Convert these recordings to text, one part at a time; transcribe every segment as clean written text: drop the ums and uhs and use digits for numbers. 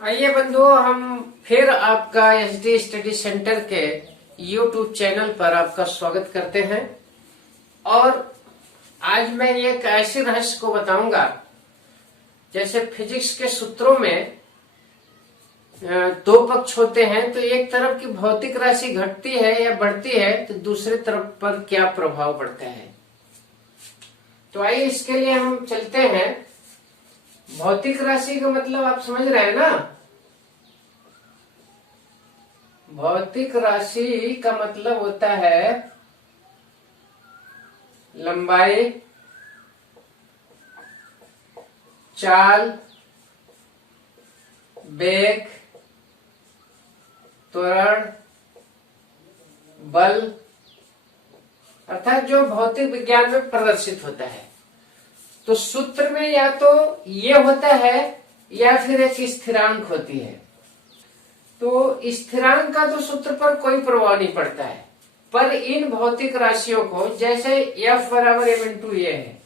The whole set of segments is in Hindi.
आइए बंधुओं, हम फिर आपका एचडी स्टडी सेंटर के यूट्यूब चैनल पर आपका स्वागत करते हैं। और आज मैं एक ऐसे रहस्य को बताऊंगा, जैसे फिजिक्स के सूत्रों में दो पक्ष होते हैं, तो एक तरफ की भौतिक राशि घटती है या बढ़ती है तो दूसरे तरफ पर क्या प्रभाव पड़ता है। तो आइए इसके लिए हम चलते हैं। भौतिक राशि का मतलब आप समझ रहे हैं ना। भौतिक राशि का मतलब होता है लंबाई, चाल, वेग, त्वरण, बल, अर्थात जो भौतिक विज्ञान में प्रदर्शित होता है। तो सूत्र में या तो ये होता है या फिर एक स्थिरांक होती है। तो स्थिरांक का तो सूत्र पर कोई प्रभाव नहीं पड़ता है, पर इन भौतिक राशियों को, जैसे F बराबर m × a है,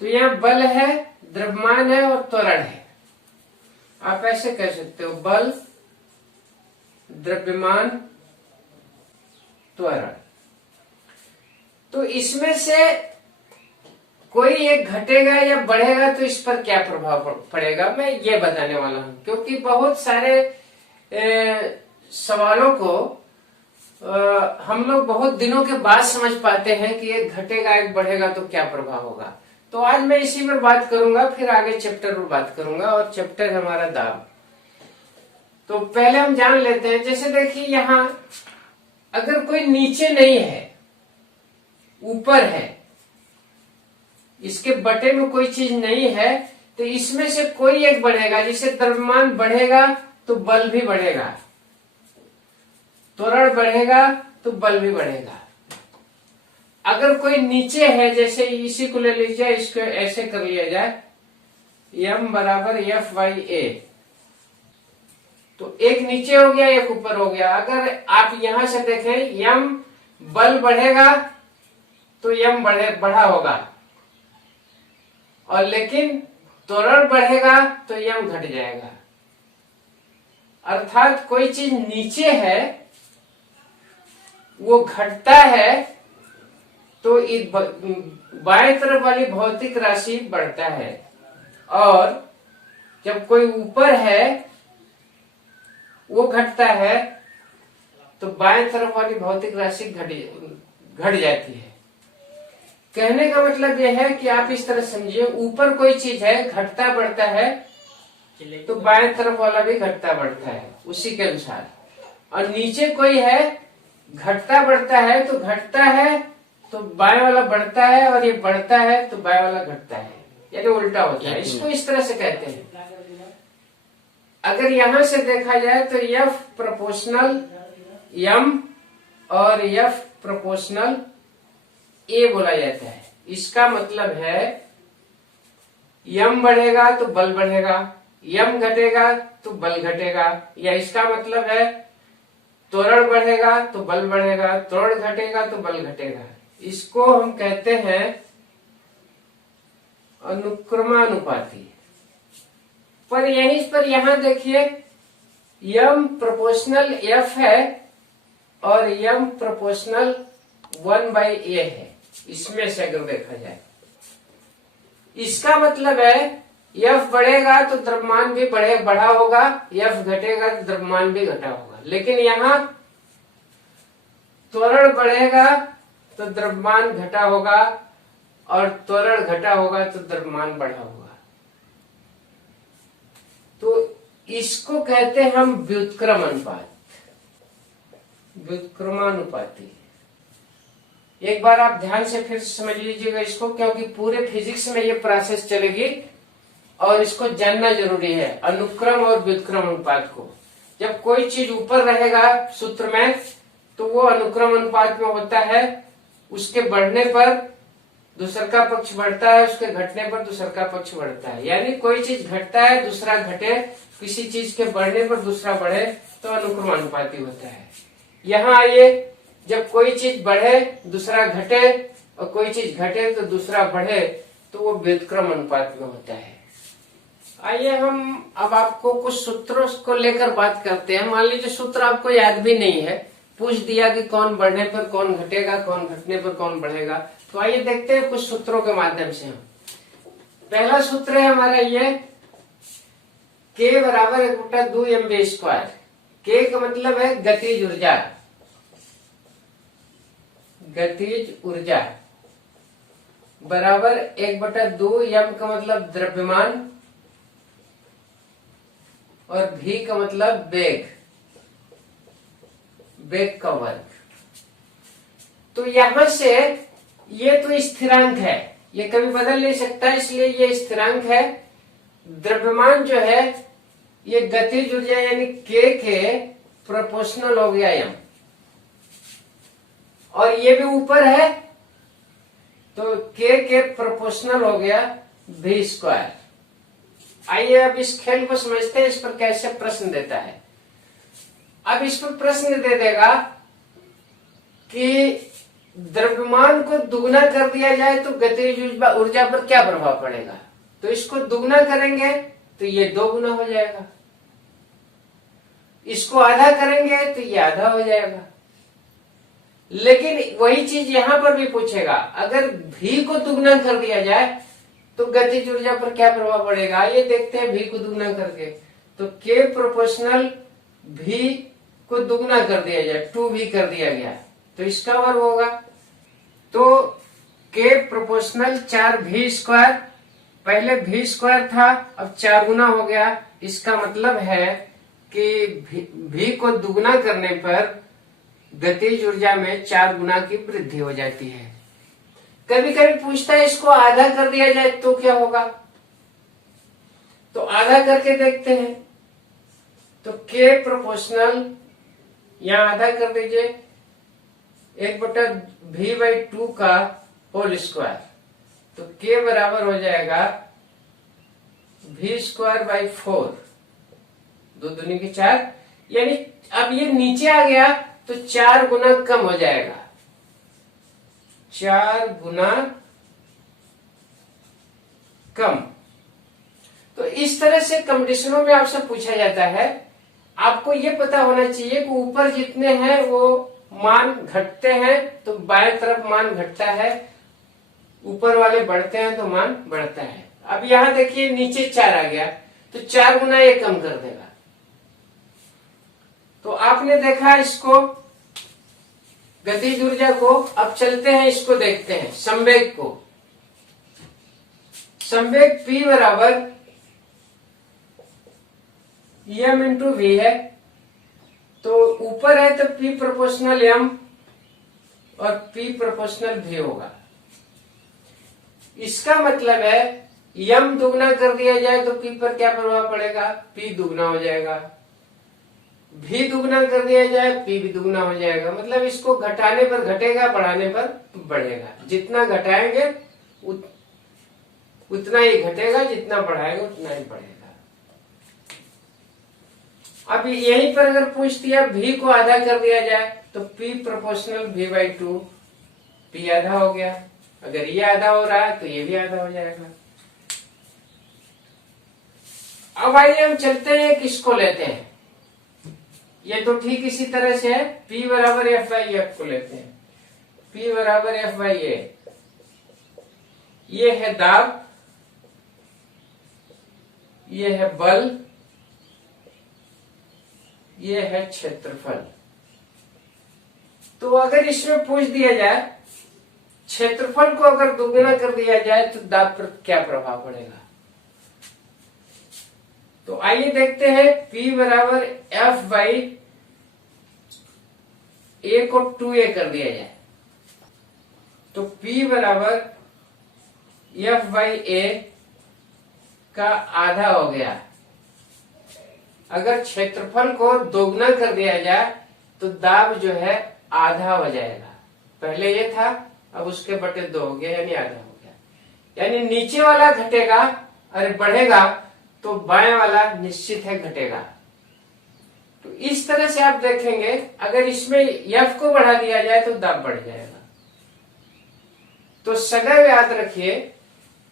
तो यहाँ बल है, द्रव्यमान है और त्वरण है। आप ऐसे कह सकते हो, बल, द्रव्यमान, त्वरण। तो इसमें से कोई एक घटेगा या बढ़ेगा तो इस पर क्या प्रभाव पड़ेगा, मैं ये बताने वाला हूं। क्योंकि बहुत सारे सवालों को हम लोग बहुत दिनों के बाद समझ पाते हैं कि एक घटेगा एक बढ़ेगा तो क्या प्रभाव होगा। तो आज मैं इसी पर बात करूंगा, फिर आगे चैप्टर पर बात करूंगा, और चैप्टर हमारा दाब। तो पहले हम जान लेते हैं। जैसे देखिए, यहाँ अगर कोई नीचे नहीं है, ऊपर है, इसके बटे में कोई चीज नहीं है, तो इसमें से कोई एक बढ़ेगा। जैसे द्रव्यमान बढ़ेगा तो बल भी बढ़ेगा, त्वरण बढ़ेगा तो बल भी बढ़ेगा। अगर कोई नीचे है, जैसे इसी को ले लीजिए, इसको ऐसे कर लिया जाए, m बराबर F/a, तो एक नीचे हो गया, एक ऊपर हो गया। अगर आप यहां से देखें, m बल बढ़ेगा तो m बढ़ा होगा, और लेकिन त्वरण बढ़ेगा तो m घट जाएगा। अर्थात कोई चीज नीचे है, वो घटता है तो बाएं तरफ वाली भौतिक राशि बढ़ता है, और जब कोई ऊपर है वो घटता है तो बाएं तरफ वाली भौतिक राशि घट जाती है। कहने का मतलब यह है कि आप इस तरह समझिए, ऊपर कोई चीज है, घटता बढ़ता है, तो बाएं तरफ वाला भी घटता बढ़ता है उसी के अनुसार। और नीचे कोई है, घटता बढ़ता है, तो घटता है तो बाएं वाला बढ़ता है, और ये बढ़ता है तो बाएं वाला घटता है, यानी उल्टा होता है। इसको इस तरह से कहते हैं। अगर यहां से देखा जाए तो F प्रोपोर्शनल m और F प्रोपोर्शनल a बोला जाता है। इसका मतलब है m बढ़ेगा तो बल बढ़ेगा, m घटेगा तो बल घटेगा, या इसका मतलब है त्वरण बढ़ेगा तो बल बढ़ेगा, त्वरण घटेगा तो बल घटेगा। इसको हम कहते हैं अनुक्रमानुपाती। पर यहीं पर यहां देखिए, m प्रोपोर्शनल f है और m प्रोपोर्शनल 1/a है। इसमें से अगर देखा जाए, इसका मतलब है F बढ़ेगा तो द्रव्यमान भी बढ़ा होगा, F घटेगा तो द्रव्यमान भी घटा होगा। लेकिन यहाँ त्वरण बढ़ेगा तो द्रव्यमान घटा होगा, और त्वरण घटा होगा तो द्रव्यमान बढ़ा होगा। तो इसको कहते हैं हम व्युत्क्रम अनुपात, व्युत्क्रमानुपाती। एक बार आप ध्यान से फिर समझ लीजिएगा इसको, क्योंकि पूरे फिजिक्स में ये प्रोसेस चलेगी और इसको जानना जरूरी है, अनुक्रम और व्युत्क्रम अनुपात को। जब कोई चीज ऊपर रहेगा सूत्र में तो वो अनुक्रम अनुपात में होता है। उसके बढ़ने पर दूसर का पक्ष बढ़ता है, उसके घटने पर दूसर का पक्ष बढ़ता है। यानी कोई चीज घटता है, दूसरा घटे, किसी चीज के बढ़ने पर दूसरा बढ़े, तो अनुक्रम अनुपाती होता है। यहाँ आइए, जब कोई चीज बढ़े दूसरा घटे, और कोई चीज घटे तो दूसरा बढ़े, तो वो व्युत्क्रम अनुपात में होता है। आइए हम अब आपको कुछ सूत्रों को लेकर बात करते हैं। मान लीजिए सूत्र आपको याद भी नहीं है, पूछ दिया कि कौन बढ़ने पर कौन घटेगा, कौन घटने पर कौन बढ़ेगा। तो आइए देखते हैं कुछ सूत्रों के माध्यम से हम। पहला सूत्र है हमारा ये, K बराबर 1/2 mv²। K का मतलब है गतिज ऊर्जा, गतिज ऊर्जा बराबर 1/2 m का मतलब द्रव्यमान और v का मतलब वेग, वेग का वर्ग। तो यहां से ये तो स्थिरांक है, ये कभी बदल नहीं सकता, इसलिए ये स्थिरांक है। द्रव्यमान जो है ये गतिज ऊर्जा यानी K के प्रोपोर्शनल हो गया m, और ये भी ऊपर है तो K के प्रोपोर्शनल हो गया v²। आइए अब इस खेल को समझते हैं, इस पर कैसे प्रश्न देता है। अब इस पर प्रश्न दे देगा कि द्रव्यमान को दुगना कर दिया जाए तो गतिज ऊर्जा पर क्या प्रभाव पड़ेगा। तो इसको दुगना करेंगे तो ये 2 गुना हो जाएगा, इसको आधा करेंगे तो ये आधा हो जाएगा। लेकिन वही चीज यहां पर भी पूछेगा, अगर v को दुगना कर दिया जाए तो गतिज ऊर्जा पर क्या प्रभाव पड़ेगा। ये देखते हैं v को दुगना करके। तो K प्रोपोर्शनल v को दुगना कर दिया जाए, 2v कर दिया गया तो इसका वर्ग होगा। तो K प्रोपोर्शनल 4v², पहले v² था अब 4 गुना हो गया। इसका मतलब है कि v को दुगना करने पर गतिज ऊर्जा में 4 गुना की वृद्धि हो जाती है। कभी कभी पूछता है इसको आधा कर दिया जाए तो क्या होगा, तो आधा करके देखते हैं। तो K प्रोपोर्शनल यहां आधा कर दीजिए 1/v/2 का होल स्क्वायर, तो K बराबर हो जाएगा v²/4, 2 दूनी के 4, यानी अब ये नीचे आ गया तो 4 गुना कम हो जाएगा, 4 गुना कम। तो इस तरह से कंडीशनों में आपसे पूछा जाता है। आपको ये पता होना चाहिए कि ऊपर जितने हैं वो मान घटते हैं तो बाएं तरफ मान घटता है, ऊपर वाले बढ़ते हैं तो मान बढ़ता है। अब यहां देखिए नीचे 4 आ गया तो 4 गुना ये कम कर देगा। तो आपने देखा इसको गतिज ऊर्जा को। अब चलते हैं इसको देखते हैं संवेग को। संवेग P बराबर m इंटू v है, तो ऊपर है तो P प्रोपोर्शनल m और P प्रोपोर्शनल v होगा। इसका मतलब है m दुगना कर दिया जाए तो P पर क्या प्रभाव पड़ेगा, P दुगना हो जाएगा। v दुगना कर दिया जाए P भी दुगना हो जाएगा। मतलब इसको घटाने पर घटेगा, बढ़ाने पर बढ़ेगा। जितना घटाएंगे उतना ही घटेगा, जितना बढ़ाएंगे उतना ही बढ़ेगा। अब यहीं पर अगर पूछ दिया v को आधा कर दिया जाए तो P प्रोपोर्शनल v/2, P आधा हो गया। अगर ये आधा हो रहा है तो ये भी आधा हो जाएगा। अब आइए हम चलते हैं किसको लेते हैं। ये तो ठीक इसी तरह से है, P बराबर F/F को लेते हैं। P बराबर F/A, ये है दाब, ये है बल, ये है क्षेत्रफल। तो अगर इसमें पूछ दिया जाए क्षेत्रफल को अगर दुगना कर दिया जाए तो दाब पर क्या प्रभाव पड़ेगा। तो आइए देखते हैं P बराबर F/A को 2a कर दिया जाए तो P बराबर F/A का आधा हो गया। अगर क्षेत्रफल को दोगुना कर दिया जाए तो दाब जो है आधा हो जाएगा। पहले ये था, अब उसके बटे 2 हो गया, यानी आधा हो गया। यानी नीचे वाला घटेगा, अरे बढ़ेगा तो बाएं वाला निश्चित है घटेगा। तो इस तरह से आप देखेंगे, अगर इसमें F को बढ़ा दिया जाए तो दाब बढ़ जाएगा। तो सदैव याद रखिए,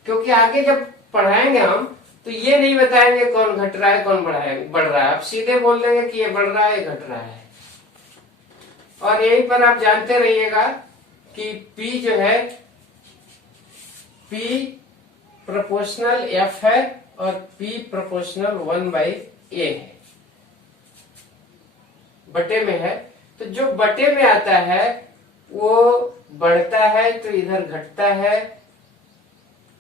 क्योंकि आगे जब पढ़ाएंगे हम तो ये नहीं बताएंगे कौन घट रहा है कौन बढ़ रहा है, आप सीधे बोल देंगे कि ये बढ़ रहा है घट रहा है। और यहीं पर आप जानते रहिएगा कि P जो है P प्रोपोर्शनल F है और P प्रोपोर्शनल 1/A है, बटे में है। तो जो बटे में आता है वो बढ़ता है तो इधर घटता है,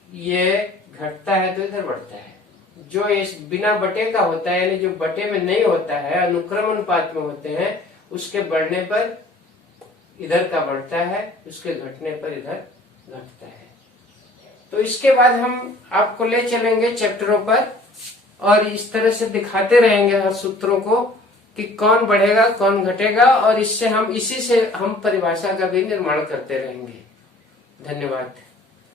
ये घटता है तो इधर बढ़ता है। जो इस बिना बटे का होता है यानी जो बटे में नहीं होता है, अनुक्रम अनुपात में होते हैं, उसके बढ़ने पर इधर का बढ़ता है, उसके घटने पर इधर घटता है। तो इसके बाद हम आपको ले चलेंगे चैप्टरों पर और इस तरह से दिखाते रहेंगे हर सूत्रों को कि कौन बढ़ेगा कौन घटेगा, और इसी से हम परिभाषा का भी निर्माण करते रहेंगे। धन्यवाद।